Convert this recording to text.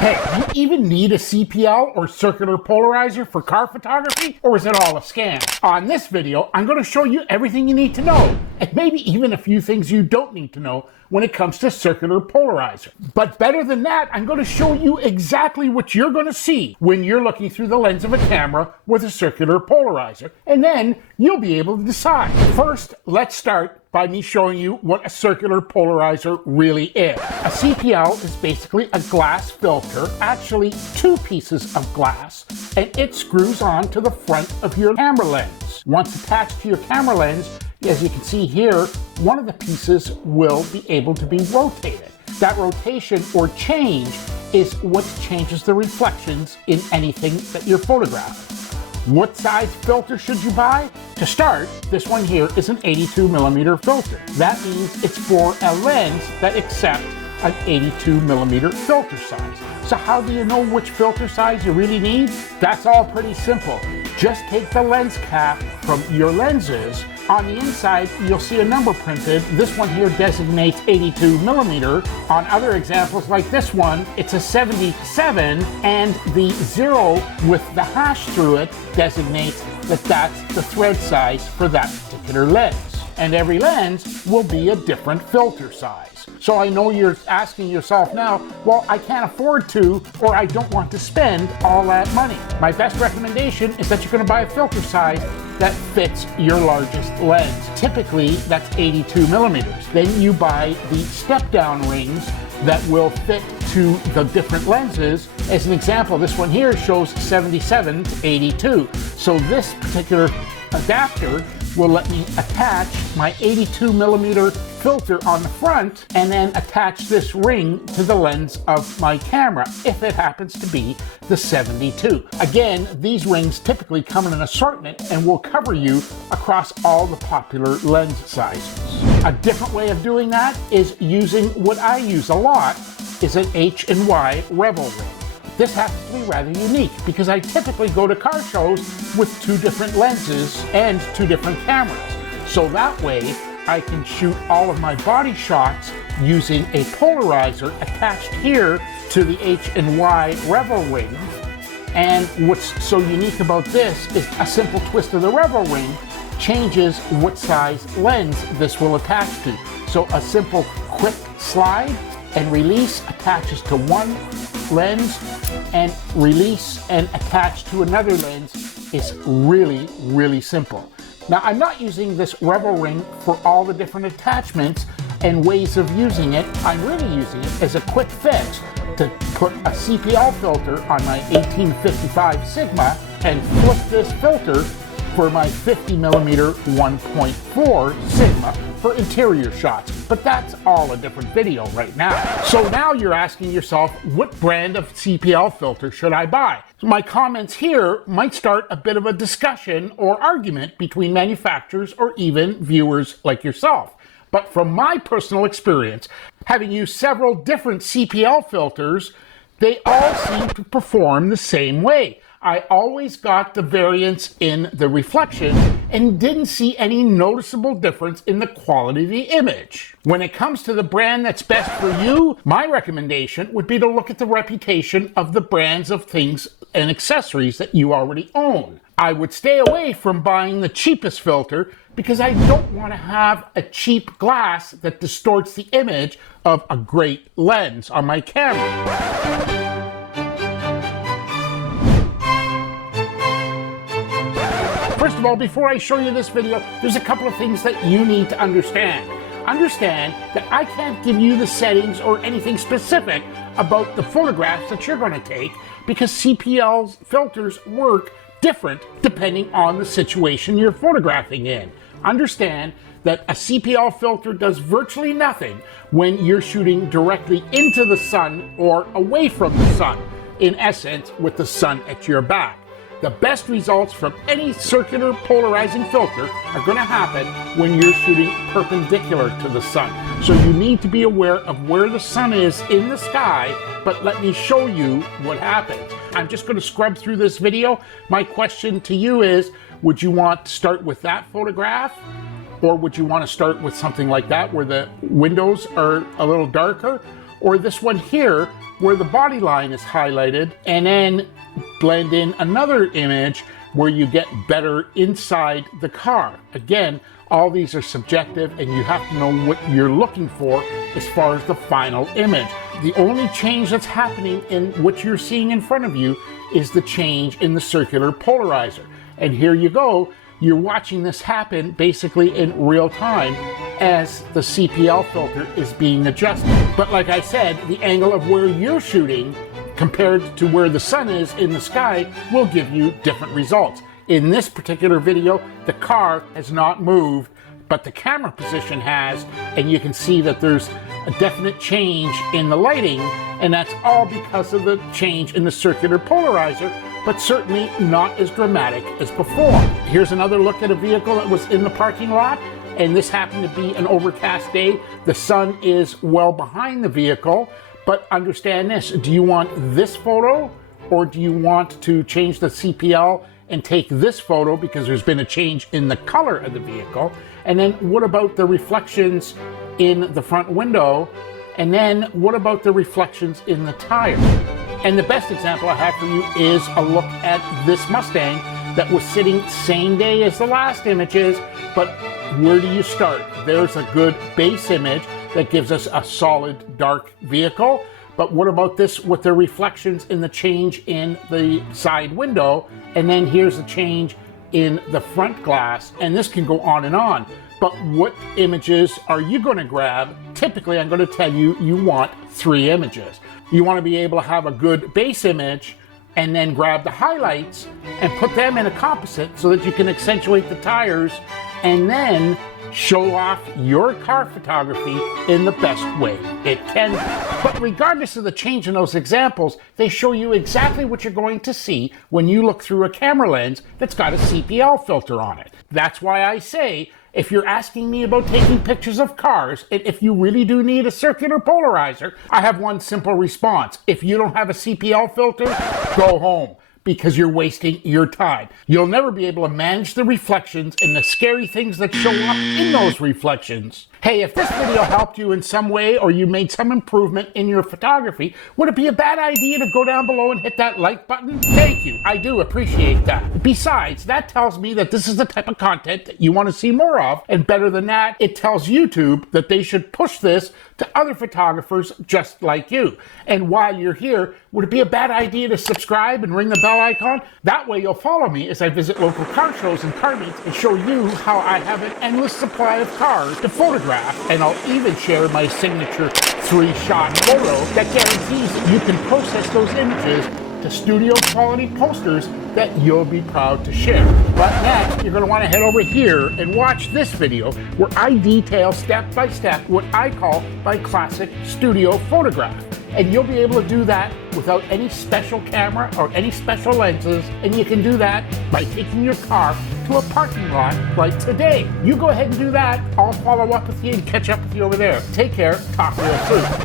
Hey, do you even need a CPL or circular polarizer for car photography, or is it all a scam? On this video, I'm going to show you everything you need to know, and maybe even a few things you don't need to know when it comes to circular polarizer. But better than that, I'm going to show you exactly what you're going to see when you're looking through the lens of a camera with a circular polarizer, and then you'll be able to decide. First, let's start by me showing you what a circular polarizer really is. A CPL is basically a glass filter, actually two pieces of glass, and it screws on to the front of your camera lens. Once attached to your camera lens, as you can see here, one of the pieces will be able to be rotated. That rotation or change is what changes the reflections in anything that you're photographing. What size filter should you buy? To start, this one here is an 82mm filter. That means it's for a lens that accepts an 82mm filter size. So how do you know which filter size you really need? That's all pretty simple. Just take the lens cap from your lenses. On the inside, you'll see a number printed. This one here designates 82mm. On other examples like this one, it's a 77, and the 0 with the hash through it designates that that's the thread size for that particular lens. And every lens will be a different filter size. So I know you're asking yourself now, well, I can't afford to, or I don't want to spend all that money. My best recommendation is that you're going to buy a filter size that fits your largest lens. Typically, that's 82mm. Then you buy the step-down rings that will fit to the different lenses. As an example, this one here shows 77 to 82. So this particular adapter will let me attach my 82mm filter on the front and then attach this ring to the lens of my camera if it happens to be the 72. Again, these rings typically come in an assortment and will cover you across all the popular lens sizes. A different way of doing that is using what I use a lot, is an H&Y Revel ring. This happens to be rather unique because I typically go to car shows with two different lenses and two different cameras. So that way I can shoot all of my body shots using a polarizer attached here to the H&Y Revel ring. And what's so unique about this is a simple twist of the Revel ring changes what size lens this will attach to. So a simple quick slide and release attaches to one lens, and release and attach to another lens is really, really simple. Now, I'm not using this Revel ring for all the different attachments and ways of using it. I'm really using it as a quick fix to put a CPL filter on my 1855 Sigma and flip this filter for my 50mm 1.4 Sigma for interior shots. But that's all a different video right now. So now you're asking yourself, what brand of CPL filter should I buy? So my comments here might start a bit of a discussion or argument between manufacturers or even viewers like yourself. But from my personal experience, having used several different CPL filters, they all seem to perform the same way. I always got the variance in the reflection and didn't see any noticeable difference in the quality of the image. When it comes to the brand that's best for you, my recommendation would be to look at the reputation of the brands of things and accessories that you already own. I would stay away from buying the cheapest filter because I don't want to have a cheap glass that distorts the image of a great lens on my camera. First of all, before I show you this video, there's a couple of things that you need to understand. Understand that I can't give you the settings or anything specific about the photographs that you're going to take because CPL filters work different depending on the situation you're photographing in. Understand that a CPL filter does virtually nothing when you're shooting directly into the sun or away from the sun, in essence, with the sun at your back. The best results from any circular polarizing filter are going to happen when you're shooting perpendicular to the sun. So you need to be aware of where the sun is in the sky, but let me show you what happens. I'm just going to scrub through this video. My question to you is, would you want to start with that photograph? Or would you want to start with something like that where the windows are a little darker? Or this one here where the body line is highlighted, and then blend in another image where you get better inside the car. Again, all these are subjective and you have to know what you're looking for as far as the final image. The only change that's happening in what you're seeing in front of you is the change in the circular polarizer. And here you go, you're watching this happen basically in real time as the CPL filter is being adjusted. But like I said, the angle of where you're shooting compared to where the sun is in the sky will give you different results. In this particular video, the car has not moved, but the camera position has, and you can see that there's a definite change in the lighting, and that's all because of the change in the circular polarizer, but certainly not as dramatic as before. Here's another look at a vehicle that was in the parking lot, and this happened to be an overcast day. The sun is well behind the vehicle, but understand this, do you want this photo, or do you want to change the CPL and take this photo because there's been a change in the color of the vehicle? And then what about the reflections in the front window? And then what about the reflections in the tire? And the best example I have for you is a look at this Mustang that was sitting same day as the last images, but where do you start? There's a good base image that gives us a solid dark vehicle. But what about this with the reflections in the change in the side window? And then here's the change in the front glass, and this can go on and on. But what images are you going to grab? Typically, I'm going to tell you, you want 3 images. You want to be able to have a good base image and then grab the highlights and put them in a composite so that you can accentuate the tires and then show off your car photography in the best way it can be. But regardless of the change in those examples, they show you exactly what you're going to see when you look through a camera lens that's got a CPL filter on it. That's why I say, if you're asking me about taking pictures of cars, and if you really do need a circular polarizer, I have one simple response. If you don't have a CPL filter, go home, because you're wasting your time. You'll never be able to manage the reflections and the scary things that show up in those reflections. Hey, if this video helped you in some way or you made some improvement in your photography, would it be a bad idea to go down below and hit that like button? Thank you, I do appreciate that. Besides, that tells me that this is the type of content that you want to see more of, and better than that, it tells YouTube that they should push this to other photographers just like you. And while you're here, would it be a bad idea to subscribe and ring the bell icon? That way you'll follow me as I visit local car shows and car meets and show you how I have an endless supply of cars to photograph. And I'll even share my signature 3-shot photo that guarantees that you can process those images to studio quality posters that you'll be proud to share. But next, you're going to want to head over here and watch this video where I detail step by step what I call my classic studio photograph. And you'll be able to do that without any special camera or any special lenses. And you can do that by taking your car to a parking lot like today. You go ahead and do that. I'll follow up with you and catch up with you over there. Take care. Talk real soon.